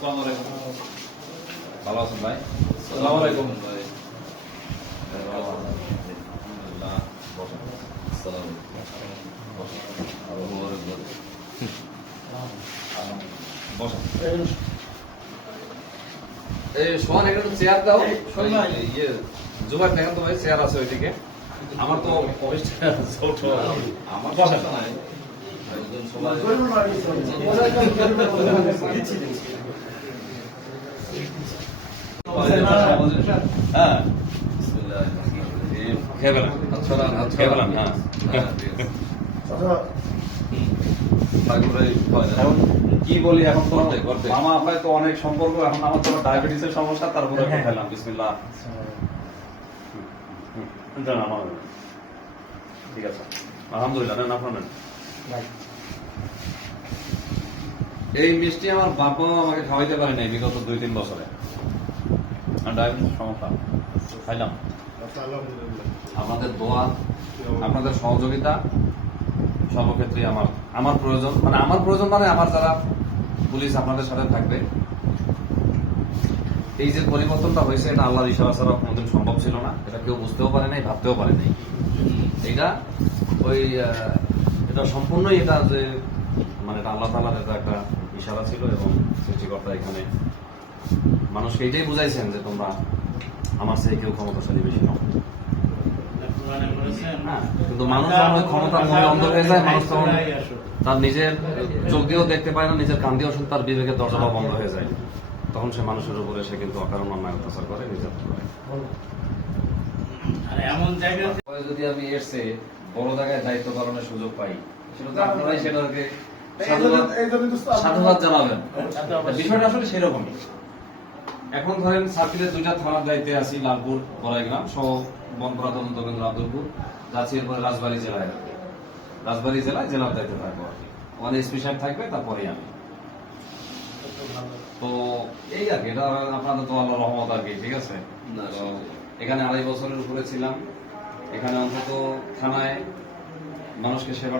আসসালামু আলাইকুম। ভালো আছেন ভাই? আসসালামু আলাইকুম ভাই। আলহামদুলিল্লাহ। বসেন। আসসালামু বসেন। আলাইকুম। বসেন। এই সোহান একটা চেয়ার দাও। ইয়ে জুবাইর দেখেন তো ভাই, চেয়ার আছে ওইদিকে। আমার তো অফিসটা ছোট। আমার বসেন। একজন সবাই হ্যাঁ, বিসমিল্লাহির রহমানির রহিম। খেয়ে ফেলেন। আচ্ছা না, আচ্ছা খেয়ে ফেলেন, হ্যাঁ। হ্যাঁ, ঠিক আছে। তারপরে এখন কি বলি, এখন তো করতে। মামা আপায় তো অনেক সম্পর্ক। এখন আমার তো ডায়াবেটিসের সমস্যা, তারপরে একটু খেলাম। বিসমিল্লাহ। যান, আমার ঠিক আছে, আলহামদুলিল্লাহ। নেন, আপনার নেন। এই মিষ্টি আমার বাবা আমাকে খাওয়াইতে পারে নাই বিগত 2-3 বছরে। আর ডায়াবেটিসের সমস্যা, খাইলাম। আপনাদের দোয়া, আপনাদের সহযোগিতা সর্বক্ষেত্রে আমার প্রয়োজন, মানে আমার যারা পুলিশ আপনাদের সাথে থাকবে। এই যে পরিবর্তনটা হয়েছে, এটা আল্লাহর ইশারা ছাড়া কোনোদিন সম্ভব ছিল না। এটা কেউ বুঝতেও পারে নাই, ভাবতেও পারে নাই। এটা এটা সম্পূর্ণই এটা যে মানে এটা আল্লাহ তাআলার এটা একটা ইশারা ছিল, এবং সৃষ্টিকর্তা এখানে মানুষকে এটাই বুঝাইছেন যে তোমরা আমার চেয়ে কেউ ক্ষমতাশালী বেশি নও। হ্যাঁ, কিন্তু মানুষ যখন ওই ক্ষমতার মোহে অন্ধ হয়ে যায়, মানুষ তখন তার নিজের চোখ দিয়েও দেখতে পায় না, নিজের কান দিয়েও শুনে, তার বিবেকের দরজাটা বন্ধ হয়ে যায়। তখন সে মানুষের উপরে সে কিন্তু অকারণ অন্যায় অত্যাচার করে, নির্যাতন করে। পরে যদি আমি এসে বড় জায়গায় দায়িত্ব পালনের সুযোগ পাই, সেটা তো আপনারাই সেটাকে সাধুবাদ জানাবেন। বিষয়টা আসলে সেরকমই। এখন ধরেন সার্কিটের 2টা থানার দায়িত্বে আছি, লালপুর, বড়াইগ্রাম সহ বনপাড়া তদন্ত কেন্দ্র আব্দুলপুর, যাচ্ছি। এরপরে রাজবাড়ী জেলায় জেলার দায়িত্বে থাকবো আর কি। ওখানে এসপি সাহেব থাকবে, তারপরে আমি। তো এই আর কি, এটা আপনাদের তো আল্লাহর রহমত আর কি, ঠিক আছে। না, তো এখানে 2.5 বছরের উপরে ছিলাম। এখানে অন্তত থানায় মানুষকে সেবা